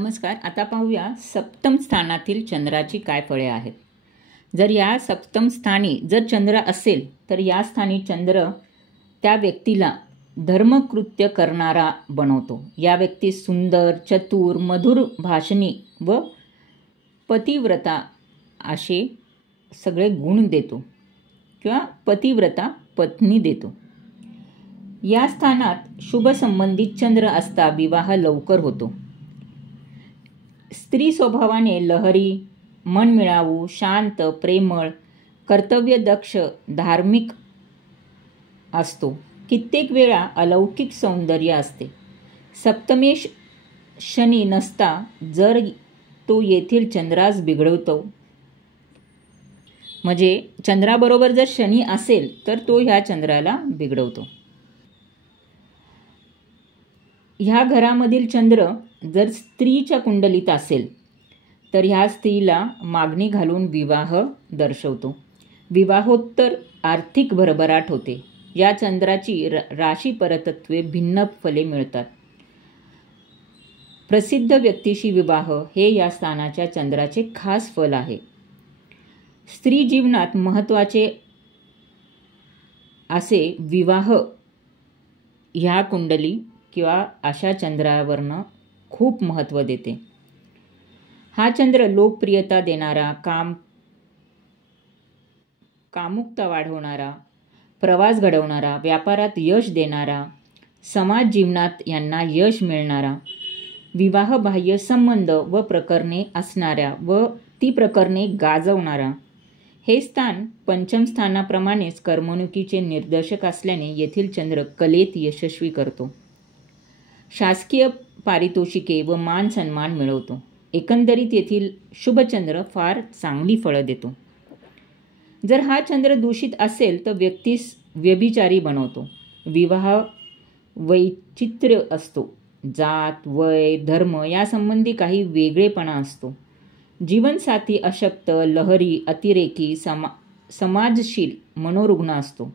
नमस्कार. आता पाहूया सप्तम स्थानातील चंद्राची काय फळे आहेत. जर या सप्तम स्थानी जर चंद्र असेल तर या स्थानी चंद्र त्या व्यक्तीला धर्मकृत्य करणारा बनवतो. या व्यक्ती सुंदर, चतुर, मधुर भाषणी व पतिव्रता असे सगळे गुण देतो किंवा पतिव्रता पत्नी देतो. या स्थानात शुभ संबंधित चंद्र असता विवाह लवकर होतो. स्त्री स्वभावाने लहरी, मनमिळावू, शांत, प्रेमळ, कर्तव्यदक्ष, धार्मिक असतो. कित्येक वेळा अलौकिक सौंदर्य असते. सप्तमेश शनी नसता जर तो येथील चंद्रास बिघडवतो, म्हणजे चंद्राबरोबर जर शनी असेल तर तो ह्या चंद्राला बिघडवतो. ह्या घरामधील चंद्र जर स्त्रीच्या कुंडलीत असेल तर ह्या स्त्रीला मागणी घालून विवाह दर्शवतो. विवाहोत्तर आर्थिक भरभराट होते. या चंद्राची राशी परतत्वे भिन्न फले मिळतात. प्रसिद्ध व्यक्तीशी विवाह हे या स्थानाच्या चंद्राचे खास फल आहे. स्त्री जीवनात महत्त्वाचे असे विवाह ह्या कुंडली किंवा अशा चंद्रावरनं खूप महत्त्व देते. हा चंद्र लोकप्रियता देणारा, कामुकता वाढवणारा, प्रवास घडवणारा, व्यापारात यश देणारा, समाज जीवनात यांना यश मिळणारा, विवाहबाह्य संबंध व प्रकरणे असणाऱ्या व ती प्रकरणे गाजवणारा. हे स्थान पंचम स्थानाप्रमाणेच कर्मणुकीचे निर्देशक असल्याने येथील चंद्र कलेत यशस्वी करतो. शासकीय पारितोषिके व मान सन्मान मिळवतो. एकंदरीत येथील शुभचंद्र फार चांगली फळं देतो. जर हा चंद्र दूषित असेल तर व्यक्तीस व्यभिचारी बनवतो. विवाह वैचित्र्य असतो. जात, वय, धर्म यासंबंधी काही वेगळेपणा असतो. जीवनसाथी अशक्त, लहरी, अतिरेकी, समाजशील, मनोरुग्ण असतो.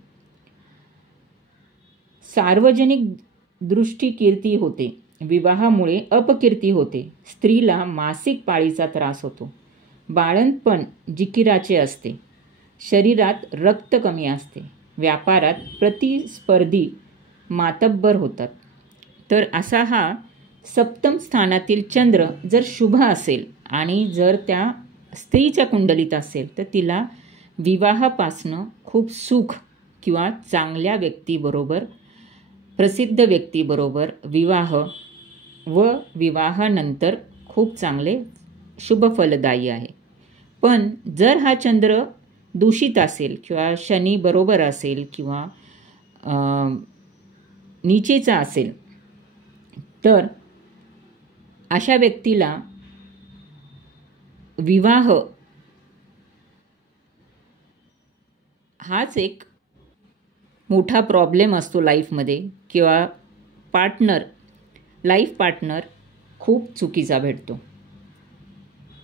सार्वजनिक दृष्टी कीर्ती होते. विवाहामुळे अपकीर्ती होते. स्त्रीला मासिक पाळीचा त्रास होतो. बाळंतपण जिकिराचे असते. शरीरात रक्त कमी असते. व्यापारात प्रतिस्पर्धी मातब्बर होतात. तर असा हा सप्तम स्थानातील चंद्र जर शुभ असेल आणि जर त्या स्त्रीच्या कुंडलीत असेल तर तिला विवाहापासनं खूप सुख किंवा चांगल्या व्यक्तीबरोबर, प्रसिद्ध व्यक्तीबरोबर विवाह व विवाहानंतर खूप चांगले शुभफलदायी आहे. पण जर हा चंद्र दूषित असेल किंवा शनी बरोबर असेल किंवा नीचेचा असेल तर अशा व्यक्तीला विवाह हाच एक मोठा प्रॉब्लेम असतो लाईफमध्ये किंवा लाईफ पार्टनर खूप चुकीचा भेटतो.